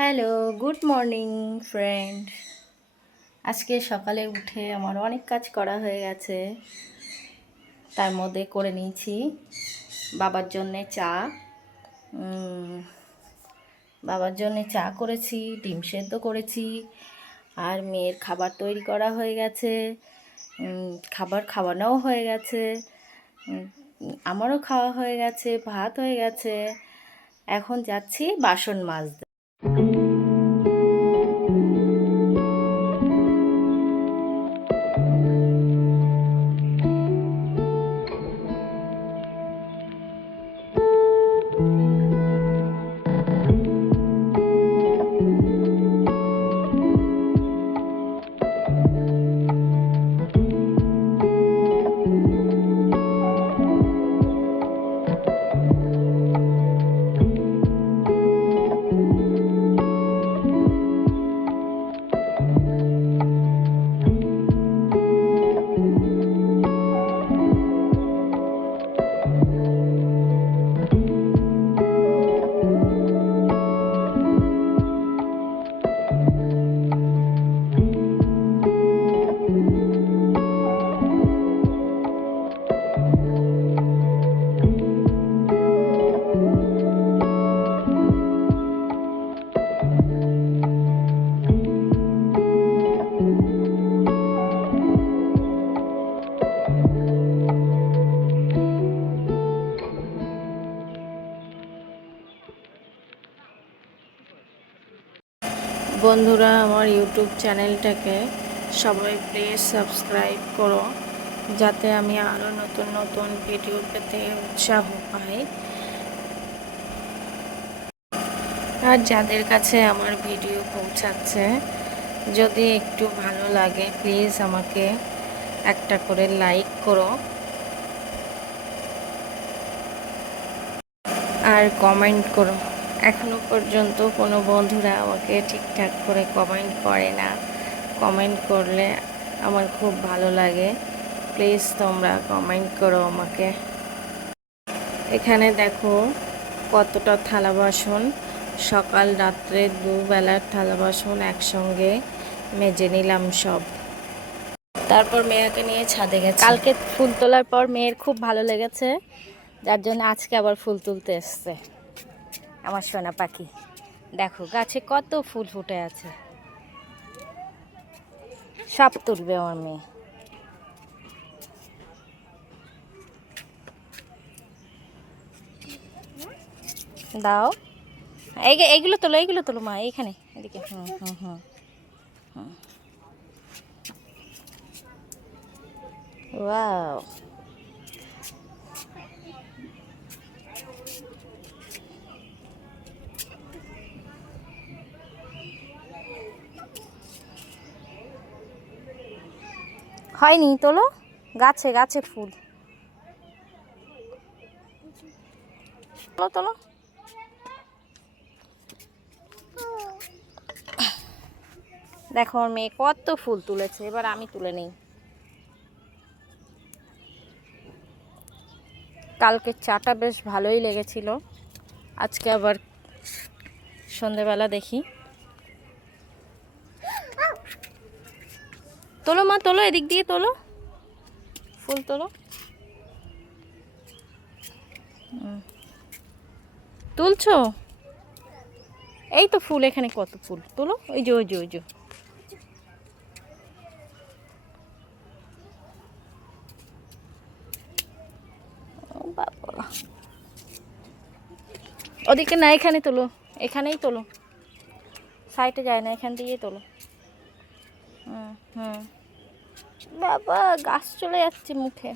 Hello, good morning friend. আজকে সকালে উঠে আমার অনেক কাজ করা হয়ে গেছে। তার মধ্যে করে নিয়েছি বাবার জন্যে চা। বাবার জন্যে চা করেছি, ডিম সেদ্ধ করেছি, আর মেয়ের খাবার তৈরি করা হয়ে গেছে। খাবার খাওয়ানোও হয়ে গেছে, আমারও খাওয়া হয়ে গেছে, ভাত হয়ে গেছে। এখন যাচ্ছি বাসন মাজতে। বন্ধুরা, আমার ইউটিউব চ্যানেলটাকে সবাই প্লিজ সাবস্ক্রাইব করো, যাতে আমি আরও নতুন নতুন ভিডিও পেতে উৎসাহ পাই। আর যাদের কাছে আমার ভিডিও পৌঁছাচ্ছে, যদি একটু ভালো লাগে প্লিজ আমাকে একটা করে লাইক করো আর কমেন্ট করো। এখনো পর্যন্ত কোনো বন্ধুরা আমাকে ঠিকঠাক করে কমেন্ট করে না। কমেন্ট করলে আমার খুব ভালো লাগে, প্লিজ তোমরা কমেন্ট করো আমাকে। এখানে দেখো কতটা থালা বাসন, সকাল রাত্রে দুবেলার থালা বাসন একসঙ্গে মেজে নিলাম সব। তারপর মেয়েকে নিয়ে ছাদে গেছে। কালকে ফুল তোলার পর মেয়ের খুব ভালো লেগেছে, যার জন্য আজকে আবার ফুল তুলতে এসছে। আমার সোনা পাখি দেখো, গাছে কত ফুল ফুটে আছে, সব তুলবে আমার মেয়ে। দাও, এইগুলো তোলো, এইগুলো তোলো মা, এইখানে এদিকে। হুম হুম হুম হুম। ওয়াও, হয়নি, তোলো, গাছে গাছে ফুল তোলো তোলো। দেখো আমার মেয়ে কত ফুল তুলেছে, এবার আমি তুলে নিই। কালকে চাটা বেশ ভালোই লেগেছিল, আজকে আবার সন্ধেবেলা দেখি। তোলো মা, তোলো, এদিক দিয়ে তোলো, ফুল তোলো। তুলছো? এই তো ফুল, এখানে কত ফুল, তোলো। ওই যে ওই যে ওই যে বাবা, ওদিকে না, এখানে তোলো, এখানেই তোলো, সাইডে যায় না, এখান দিয়েই তোলো। হুম হুম। বাবা, গাছ চলে যাচ্ছে মুখে।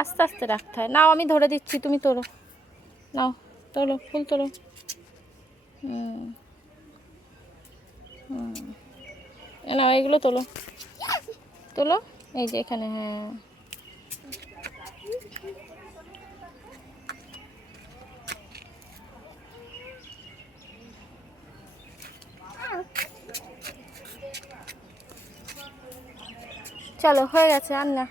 আস্তে আস্তে রাখতে হয়। নাও, আমি ধরে দিচ্ছি, তুমি তোলো। নাও, তোলো, ফুল তোলো। হুম হুম, নাও, এইগুলো তোলো, তোলো। এই যে এখানে, হ্যাঁ। চলো, হয়ে গেছে, আর না।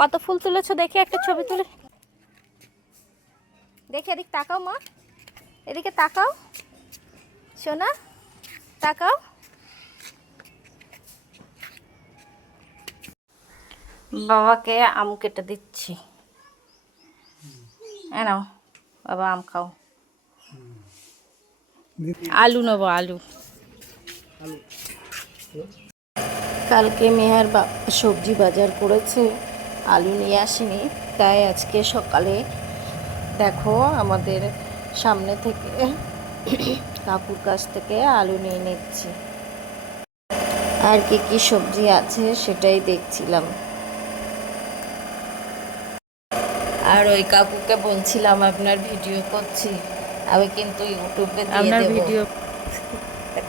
কত ফুল তুলেছো দেখি, একটা ছবি তুলে। দেখে এদিক তাকাও মা, এদিকে তাকাও সোনা, তাকাও। বাবাকে আম কেটে দিচ্ছি, নাও বাবা আম খাও। আলু নেবো, আলু। কালকে মেহার সবজি বাজার করেছে, আলু নিয়ে আসেনি, তাই আজকে সকালে দেখো আমাদের সামনে থেকে কাকুর কাছ থেকে আলু নিয়ে নিচ্ছি। আর কি কি সবজি আছে সেটাই দেখছিলাম। আর ওই কাকুকে বলছিলাম আপনার ভিডিও করছি, আমি কিন্তু ইউটিউবে দিয়ে দেব।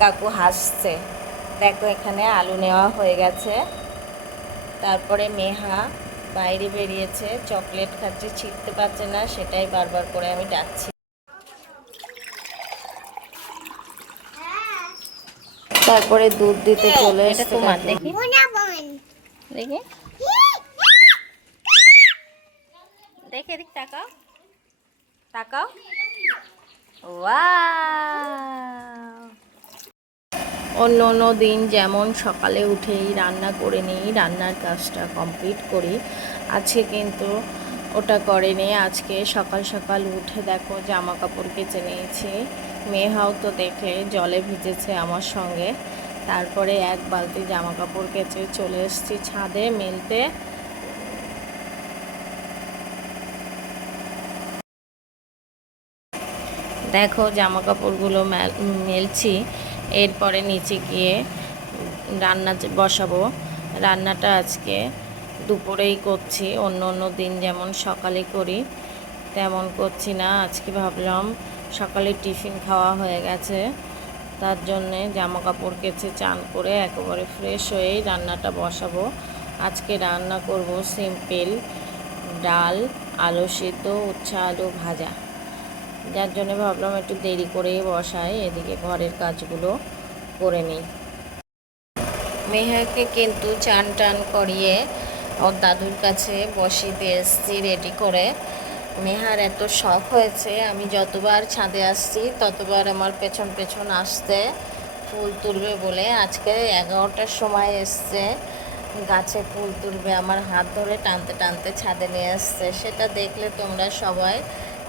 কাকু হাসছে। দেখো এখানে আলু নেওয়া হয়ে গেছে। তারপরে মেহা বাইরে বেরিয়েছে, চকলেট খাচ্ছে, ছিঁড়তে পারছে না, সেটাই বারবার করে আমি ডাকছি। তারপরে দুধ দিতে চলে এসেছে। দেখি দেখি দেখে এদিক তাকাও, তাকাও। অন্য অন্য দিন যেমন সকালে উঠেই রান্না করে নিই, রান্নার কাজটা কমপ্লিট করি, আজকে কিন্তু ওটা করেনি। আজকে সকাল সকাল উঠে দেখো জামা কাপড় কেচে নিয়েছি। মেহাও তো দেখে জলে ভিজেছে আমার সঙ্গে। তারপরে এক বালতি জামা কাপড় কেচে চলে এসেছি ছাদে মেলতে। দেখো জামা কাপড়গুলো মেলছি, এরপরে নিচে গিয়ে রান্না বসাবো। রান্নাটা আজকে দুপুরেই করছি, অন্য অন্য দিন যেমন সকালে করি তেমন করছি না। আজকে ভাবলাম সকালে টিফিন খাওয়া হয়ে গেছে, তার জন্যে জামা কাপড় কেচে চান করে একেবারে ফ্রেশ হয়েই রান্নাটা বসাবো। আজকে রান্না করব সিম্পল ডাল, আলু সিদ্ধ, উচ্ছে আলু ভাজা, যার জন্য ভাবলাম একটু দেরি করেই বসাই, এদিকে ঘরের কাজগুলো করে নিই। মেহাকে কিন্তু চান টান করিয়ে ওর দাদুর কাছে বসিয়ে দিয়ে এসছি রেডি করে। মেহার এত শখ হয়েছে, আমি যতবার ছাদে আসছি ততবার আমার পেছন পেছন আসতে ফুল তুলবে বলে। আজকে 11টার সময় এসছে, গাছে ফুল তুলবে, আমার হাত ধরে টানতে টানতে ছাদে নিয়ে আসছে, সেটা দেখলে তোমরা সবাই।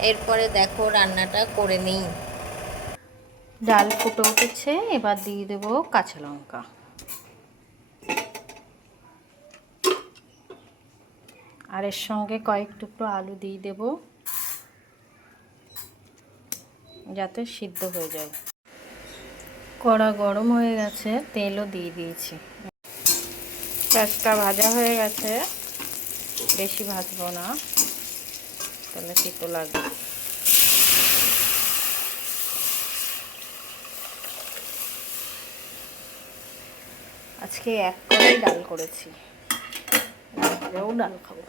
এরপরে দেখো রান্নাটা করে নিই। ডাল ফুটে উঠেছে, এবার দিয়ে দেবো কাঁচা লঙ্কা। আর এর সঙ্গে কয়েক টুকরো আলু দিয়ে দেব যাতে সিদ্ধ হয়ে যায়। কড়া গরম হয়ে গেছে, তেলও দিয়ে দিয়েছি। পেঁয়াজটা ভাজা হয়ে গেছে, বেশি ভাজবো না, তাহলে তিতো লাগবে। আজকে এক করেই ডাল করেছি, ডাল খাবো।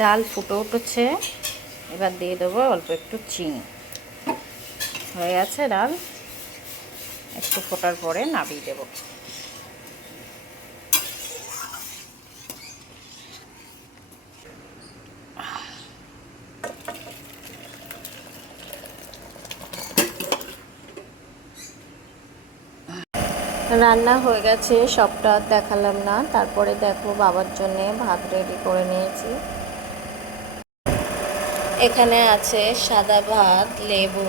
ডাল ফুটে উঠেছে, এবার দিয়ে দেবো অল্প একটু চিনি। হয়ে গেছে ডাল, একটু ফোটার পরে নামিয়ে দেবো। রান্না হয়ে গেছে, সবটা দেখালাম না। তারপরে দেখো বাবার জন্যে ভাত রেডি করে নিয়েছি। এখানে আছে সাদা ভাত, লেবু,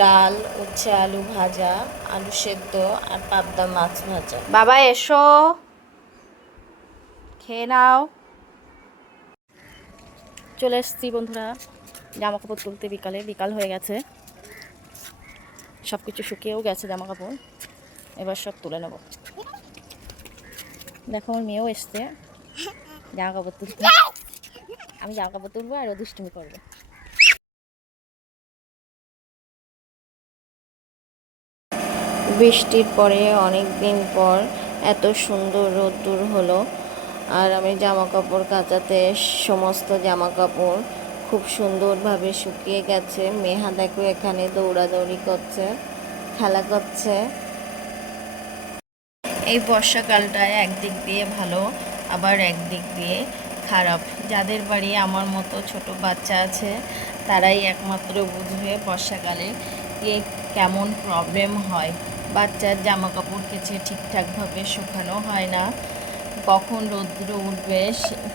ডাল, উচ্ছে আলু ভাজা, আলু সেদ্ধ আর পাবদা মাছ ভাজা। বাবা এসো, খেয়ে নাও। চলে এসছি বন্ধুরা জামা কাপড় তুলতে, বিকাল হয়ে গেছে, সব কিছু শুকিয়েও গেছে জামা কাপড়, এবার সব তুলে নেব। দেখো আমার মেয়েও এসছে জামা কাপড় তুলতে, আমি জামা কাপড় তুলবো আর ও দুষ্টুমি করবে। বৃষ্টির পরে অনেক দিন পর এত সুন্দর রোদ্দুর হলো, আর আমি জামা কাপড় কাচাতে সমস্ত জামা কাপড় খুব সুন্দরভাবে শুকিয়ে গেছে। মেহা দেখো এখানে দৌড়াদৌড়ি করছে। খেলা করছে। এই বর্ষাকালটায় একদিক দিয়ে ভালো, আবার একদিক দিয়ে খারাপ। যাদের বাড়ি আমার মতো ছোট বাচ্চা আছে তারাই একমাত্র বুঝবে বর্ষাকালে কেমন প্রবলেম হয়। বাচ্চার জামা কাপড় কেচে ঠিকঠাকভাবে শুকানো হয় না, কখন রোদ্দুর উঠবে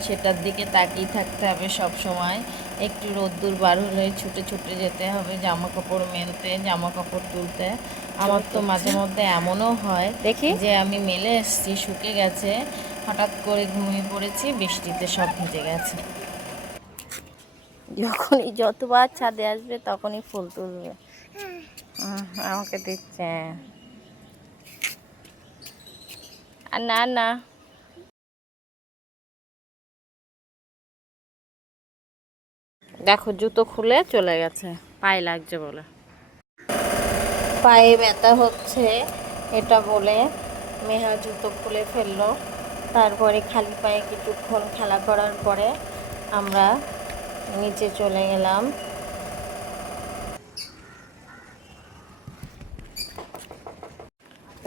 সেটার দিকে তাকিয়ে থাকতে হবে সব সময়। একটু রোদ্দুর বার হলে ছুটে ছুটে যেতে হবে জামা কাপড় মেলতে, জামা কাপড় তুলতে। আমার তো মাঝে মধ্যে এমনও হয় দেখি যে আমি মেলে এসেছি, শুকে গেছে, হঠাৎ করে ঘুমিয়ে পড়েছি, বৃষ্টিতে সব ভিজে গেছে। যখনই যতবার ছাদে আসবে তখনই ফুল তুলবে। আমাকে দিচ্ছে। আর না না, দেখো জুতো খুলে চলে গেছে, পায়ে লাগছে বলে, পায়ে ব্যথা হচ্ছে এটা বলে মেহা জুতো খুলে ফেললো। তারপরে খালি পায়ে কিছুক্ষণ খেলা করার পরে আমরা নিচে চলে গেলাম।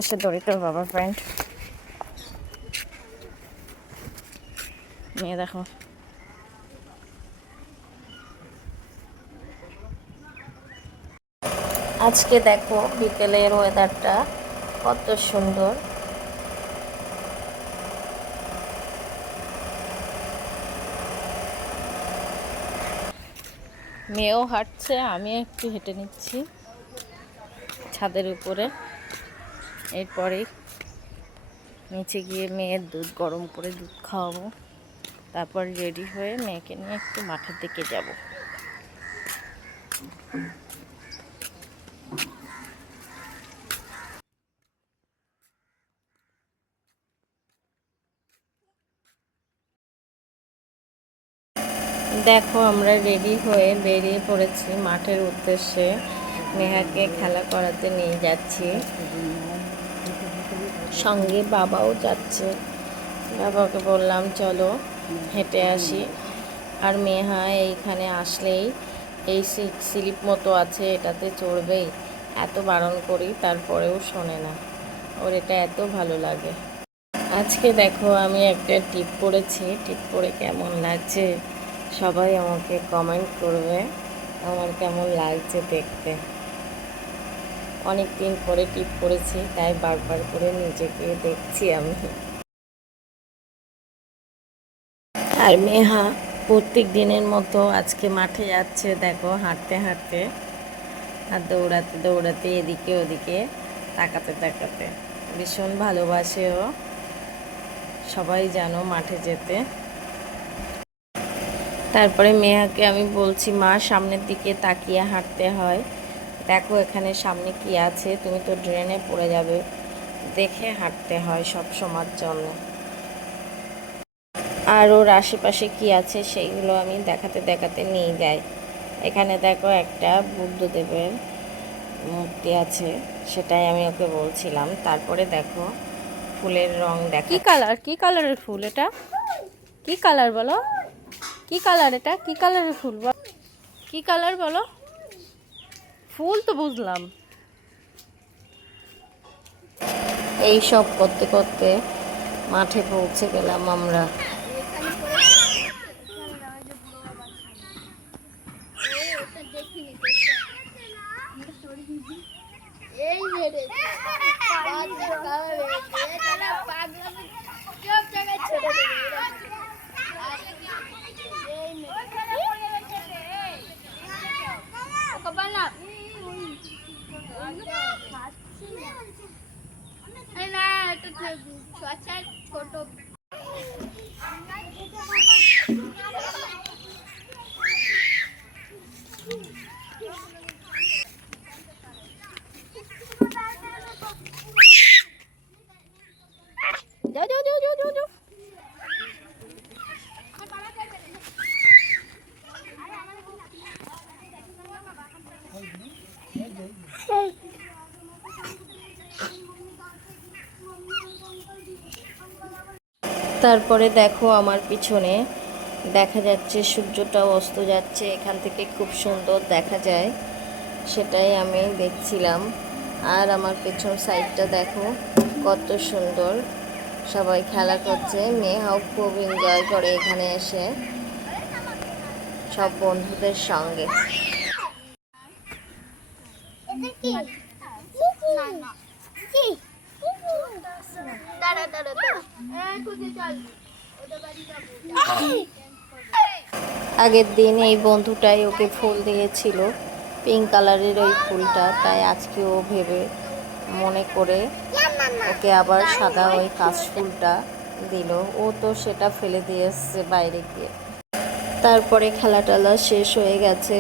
এসে ধরে তোর বাবার প্যান্ট, মেয়ে দেখো। আজকে দেখো বিকেলের ওয়েদারটা কত সুন্দর। মেয়েও হাঁটছে, আমি একটু হেঁটে নিচ্ছি ছাদের উপরে। এরপরেই নিচে গিয়ে মেয়ের দুধ গরম করে দুধ খাওয়াবো, তারপর রেডি হয়ে মেয়েকে নিয়ে একটু মাঠের দিকে যাব। দেখো আমরা রেডি হয়ে বেরিয়ে পড়েছি মাঠের উদ্দেশ্যে, মেহাকে খেলা করাতে নিয়ে যাচ্ছি, সঙ্গে বাবাও যাচ্ছে। বাবাকে বললাম চলো হেঁটে আসি। আর মেহা এইখানে আসলেই এই স্লিপ মতো আছে এটাতে চড়বেই, এত বারণ করি তারপরেও শোনে না, ওর এটা এত ভালো লাগে। আজকে দেখো আমি একটা টিপ পরেছি, টিপ পরে কেমন লাগছে সবাই আমাকে কমেন্ট করবে আমার কেমন লাগছে দেখতে। অনেক দিন পরে টিপ পরেছি তাই বারবার করে নিজেকে দেখছি আমি। আর মেহা প্রত্যেক দিনের মতো আজকে মাঠে যাচ্ছে, দেখো হাঁটতে হাঁটতে আর দৌড়াতে দৌড়াতে এদিকে ওদিকে তাকাতে তাকাতে। ভীষণ ভালোবাসে ও, সবাই জানো মাঠে যেতে। তারপরে মেহাকে আমি বলছি মা সামনের দিকে তাকিয়ে হাঁটতে হয়, দেখো এখানে সামনে কি আছে, তুমি তো ড্রেনে পড়ে যাবে, দেখে হাঁটতে হয় সব সময়ের জন্য। আর ওর আশেপাশে কি আছে সেইগুলো আমি দেখাতে দেখাতে নিয়ে যাই। এখানে দেখো একটা বুদ্ধদেবের মূর্তি আছে, সেটাই আমি ওকে বলছিলাম। তারপরে দেখো ফুলের রং দেখো, কি কালার, কি কালারের ফুল এটা, কি কালার বলো, কি কালার এটা, কি কালারের ফুল, কি কালার বলো, ফুল তো বুঝলাম। এই সব করতে করতে মাঠে পৌঁছে গেলাম আমরা। ছোট যাও যাও যাও যাও যাও যাও। তারপরে দেখো আমার পিছনে দেখা যাচ্ছে সূর্যটাও অস্ত যাচ্ছে, এখান থেকে খুব সুন্দর দেখা যায়, সেটাই আমি দেখছিলাম। আর আমার পেছন সাইডটা দেখো কত সুন্দর, সবাই খেলা করছে। মেয়েও খুব এনজয় করে এখানে এসে সব বন্ধুদের সঙ্গে। আগের দিন এই বন্ধুটাই ওকে ফুল দিয়েছিল, পিঙ্ক কালারের ওই ফুলটা, তাই আজকে ও ভেবে মনে করে ওকে আবার সাদা ওই কাশফুলটা দিল। ও তো সেটা ফেলে দিয়ে এসছে বাইরে গিয়ে। তারপরে খেলা টেলা শেষ হয়ে গেছে,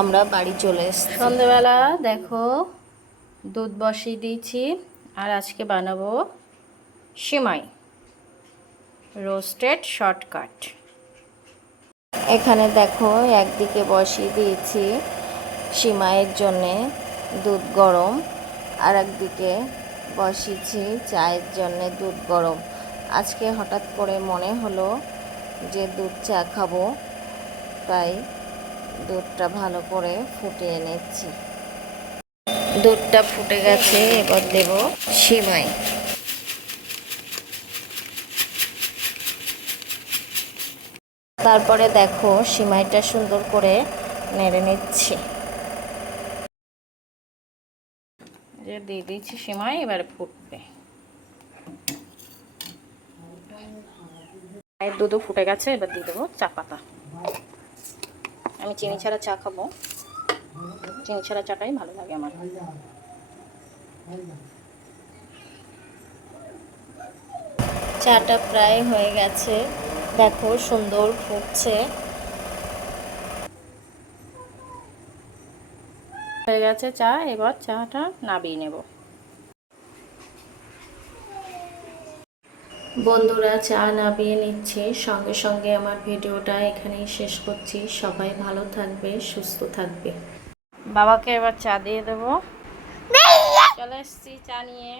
আমরা বাড়ি চলে এসেছি। সন্ধ্যেবেলা দেখো দুধ বসিয়ে দিয়েছি, আর আজকে বানাবো সিমাই, রোস্টেড শর্টকাট। এখানে দেখো একদিকে বসিয়ে দিয়েছি সিমাইয়ের জন্যে দুধ গরম, আর একদিকে বসিয়েছি চায়ের জন্যে দুধ গরম। আজকে হঠাৎ করে মনে হলো যে দুধ চা খাবো, তাই দুধটা ভালো করে ফুটিয়ে নিচ্ছি। দুধটা ফুটে গেছে, এবার দেব সিমাই। তারপরে দেখো সিমাইটা সুন্দর করে নেড়ে নিচ্ছি। যে দিয়ে দিচ্ছি সিমাই, এবারে ফুটবে। চায়ের দুধও ফুটে গেছে, এবার দিয়ে দেবো চা পাতা। আমি চিনি ছাড়া চা খাবো, চিনি ছাড়া চাটাই ভালো লাগে আমার। চাটা প্রায় হয়ে গেছে, দেখো সুন্দর ফুটছে। হয়ে গেছে চা, এবার চাটা নামিয়ে নেব। বন্ধুরা চা নামিয়ে নিচ্ছে, সঙ্গে সঙ্গে আমার ভিডিওটা এখানেই শেষ করছি। সবাই ভালো থাকবে, সুস্থ থাকবে। বাবাকে এবার চা দিয়ে দেবো। চলে এসছি চা নিয়ে।